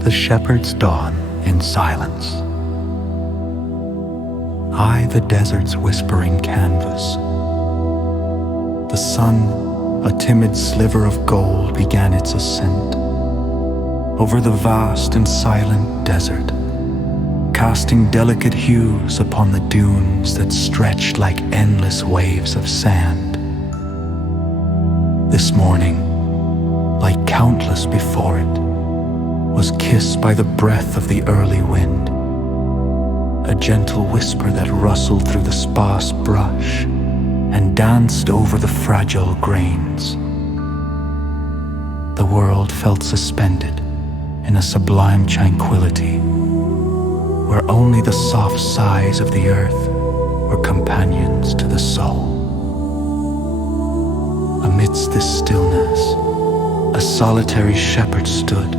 The shepherds dawn in silence. I, the desert's whispering canvas. The sun, a timid sliver of gold, began its ascent over the vast and silent desert, casting delicate hues upon the dunes that stretched like endless waves of sand. This morning, like countless before it, was kissed by the breath of the early wind, a gentle whisper that rustled through the sparse brush and danced over the fragile grains. The world felt suspended in a sublime tranquility, where only the soft sighs of the earth were companions to the soul. Amidst this stillness, a solitary shepherd stood,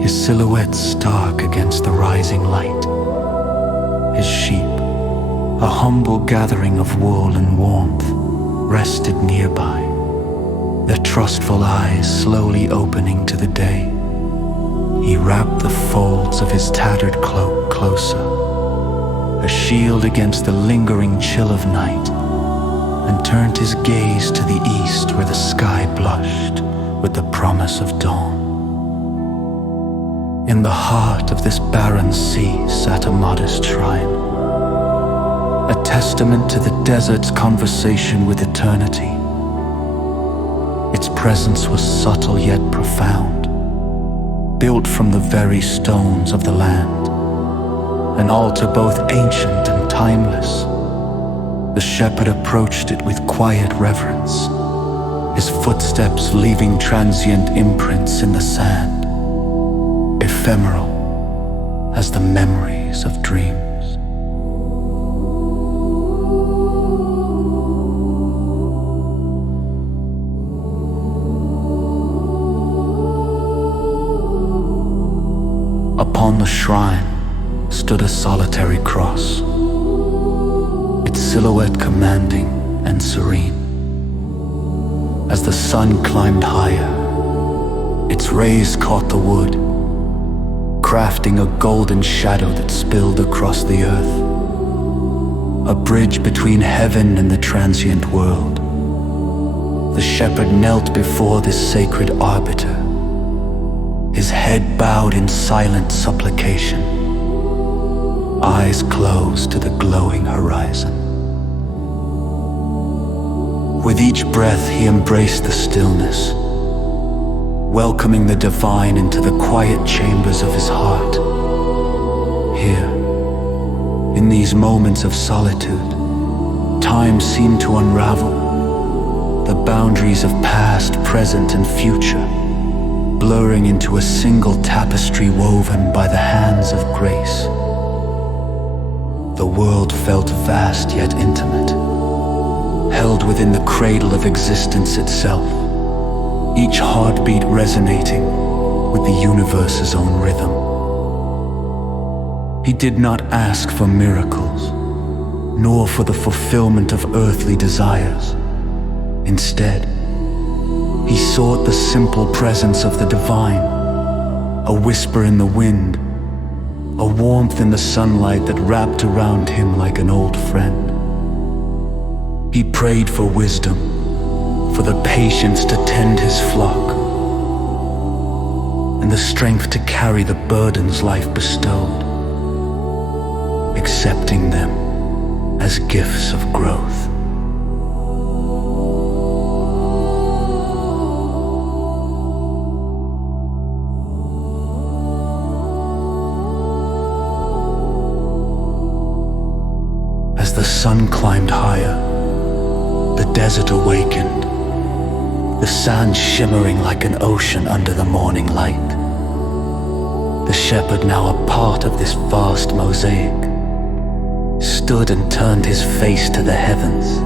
his silhouette stark against the rising light. His sheep, a humble gathering of wool and warmth, rested nearby, their trustful eyes slowly opening to the day. He wrapped the folds of his tattered cloak closer, a shield against the lingering chill of night, and turned his gaze to the east where the sky blushed with the promise of dawn. In the heart of this barren sea sat a modest shrine, a testament to the desert's conversation with eternity. Its presence was subtle yet profound, built from the very stones of the land, an altar both ancient and timeless. The shepherd approached it with quiet reverence, his footsteps leaving transient imprints in the sand, ephemeral as the memories of dreams. Upon the shrine stood a solitary cross, its silhouette commanding and serene. As the sun climbed higher, its rays caught the wood, crafting a golden shadow that spilled across the earth, a bridge between heaven and the transient world. The shepherd knelt before this sacred arbiter, his head bowed in silent supplication, eyes closed to the glowing horizon. With each breath he embraced the stillness, welcoming the divine into the quiet chambers of his heart. Here, in these moments of solitude, time seemed to unravel, the boundaries of past, present, and future blurring into a single tapestry woven by the hands of grace. The world felt vast yet intimate, held within the cradle of existence itself, each heartbeat resonating with the universe's own rhythm. He did not ask for miracles, nor for the fulfillment of earthly desires. Instead, he sought the simple presence of the divine, a whisper in the wind, a warmth in the sunlight that wrapped around him like an old friend. He prayed for wisdom, for the patience to tend his flock, and the strength to carry the burdens life bestowed, accepting them as gifts of growth. As the sun climbed higher, the desert awakened, the sand shimmering like an ocean under the morning light. The shepherd, now a part of this vast mosaic, stood and turned his face to the heavens.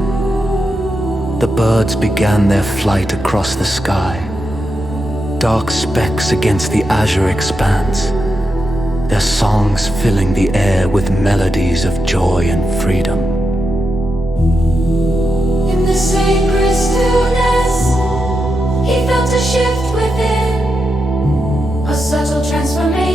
The birds began their flight across the sky, dark specks against the azure expanse, their songs filling the air with melodies of joy and freedom. In the sacred stillness, he felt a shift within, a subtle transformation.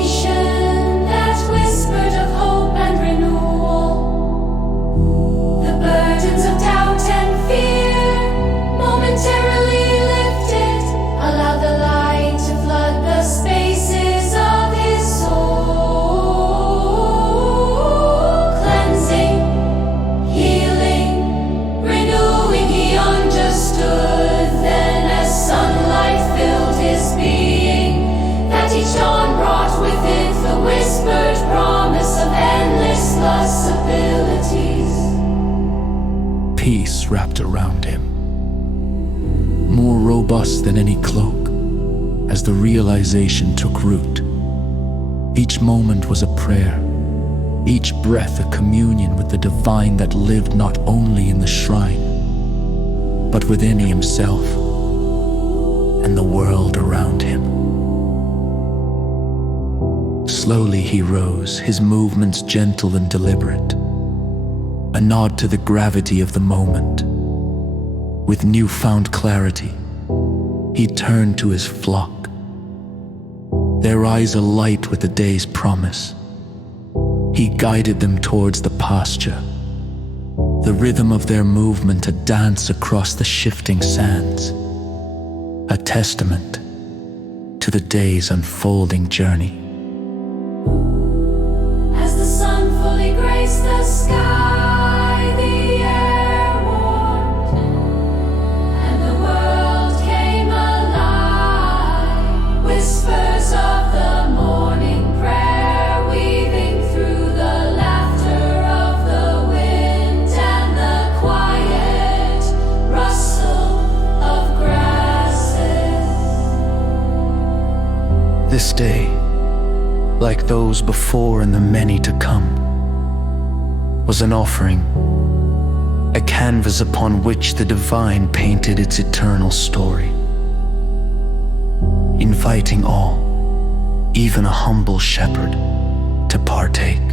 wrapped around him, more robust than any cloak, as the realization took root. Each moment was a prayer, each breath a communion with the divine that lived not only in the shrine, but within himself and the world around him. Slowly he rose, his movements gentle and deliberate, a nod to the gravity of the moment. With newfound clarity, he turned to his flock, their eyes alight with the day's promise. He guided them towards the pasture, the rhythm of their movement a dance across the shifting sands, a testament to the day's unfolding journey. As the sun fully graced the sky, the air warmed, and the world came alive. Whispers of the morning prayer weaving through the laughter of the wind and the quiet rustle of grasses. This day, like those before and the many to come, was an offering, a canvas upon which the divine painted its eternal story, inviting all, even a humble shepherd, to partake.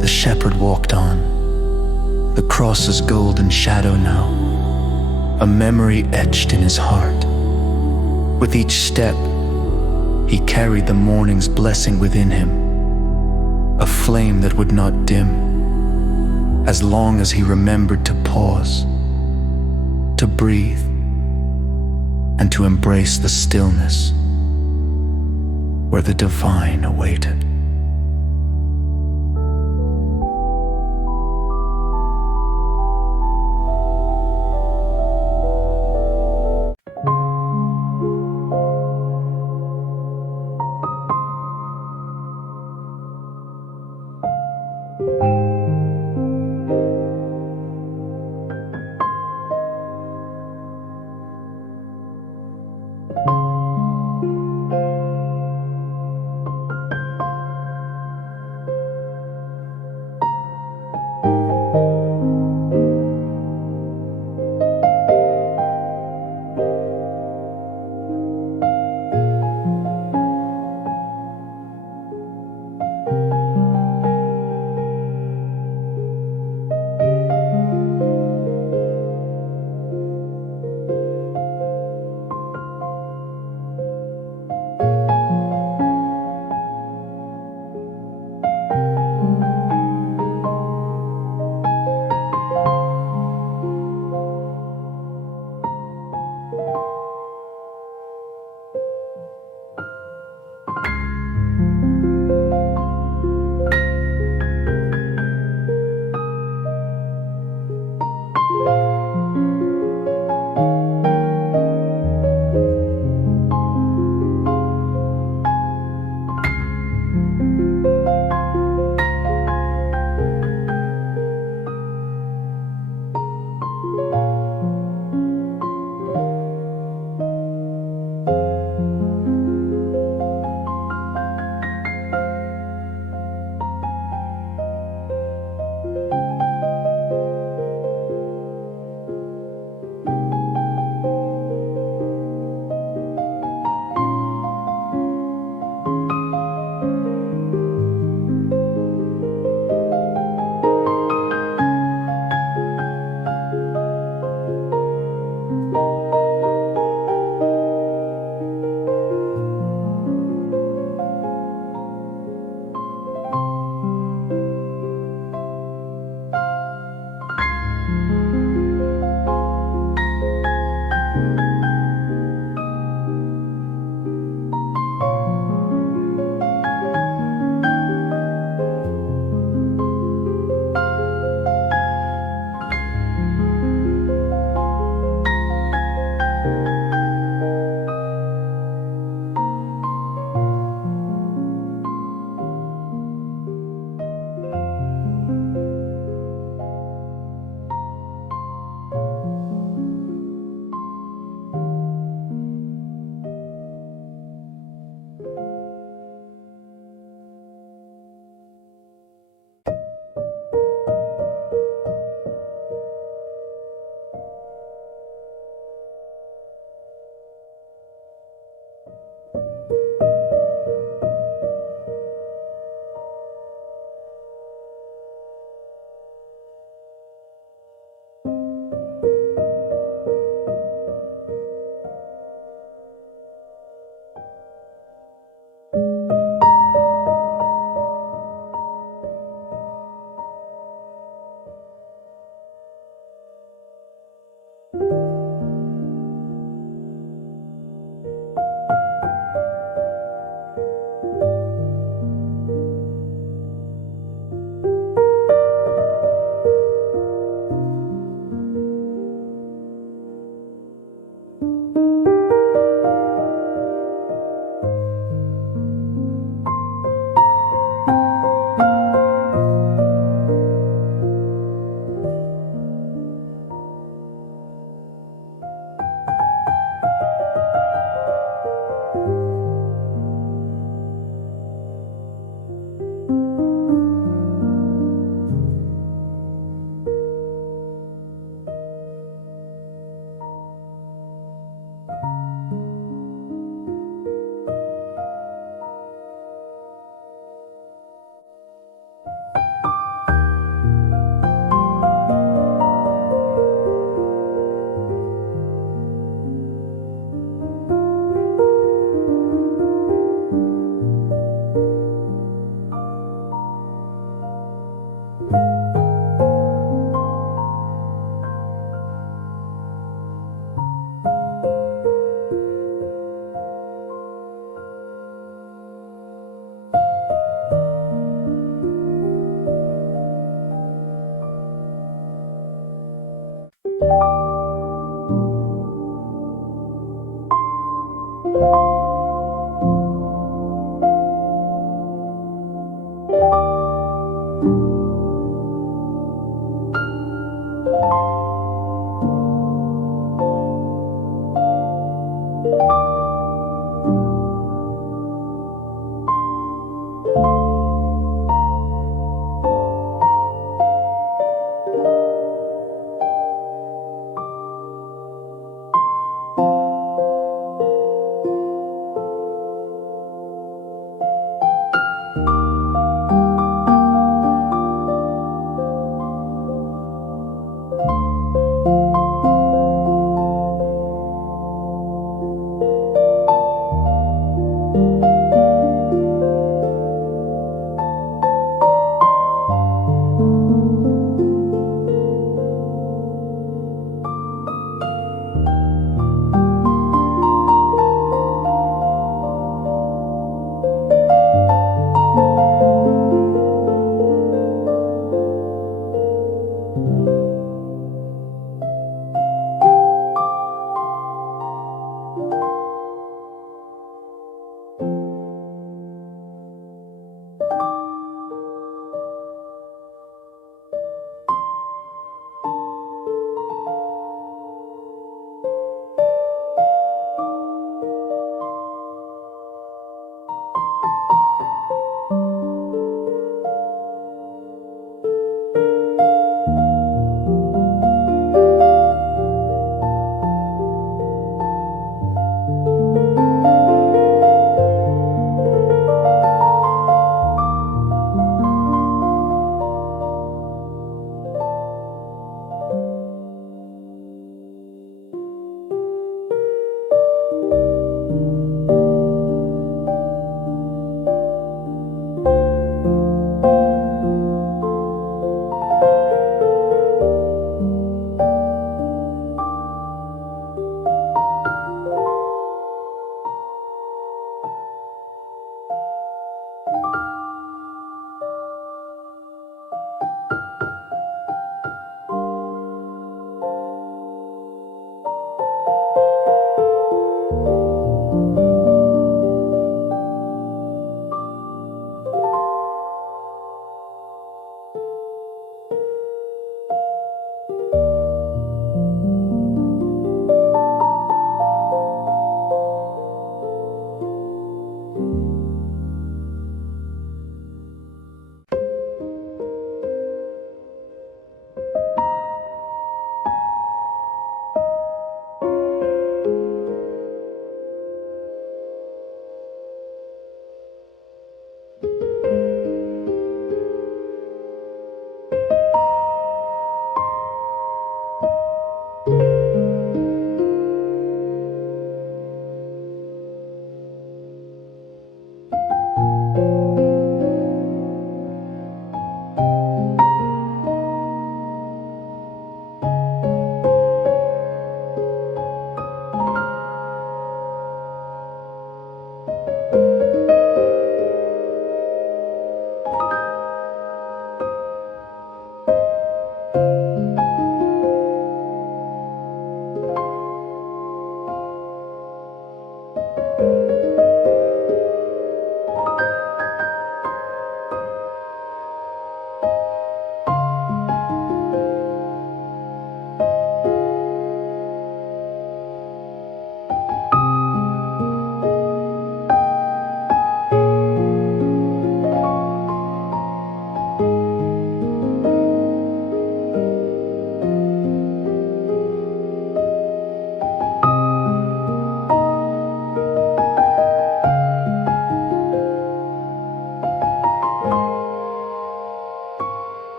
The shepherd walked on, the cross's golden shadow now, a memory etched in his heart. With each step, he carried the morning's blessing within him, a flame that would not dim, as long as he remembered to pause, to breathe, and to embrace the stillness where the divine awaited.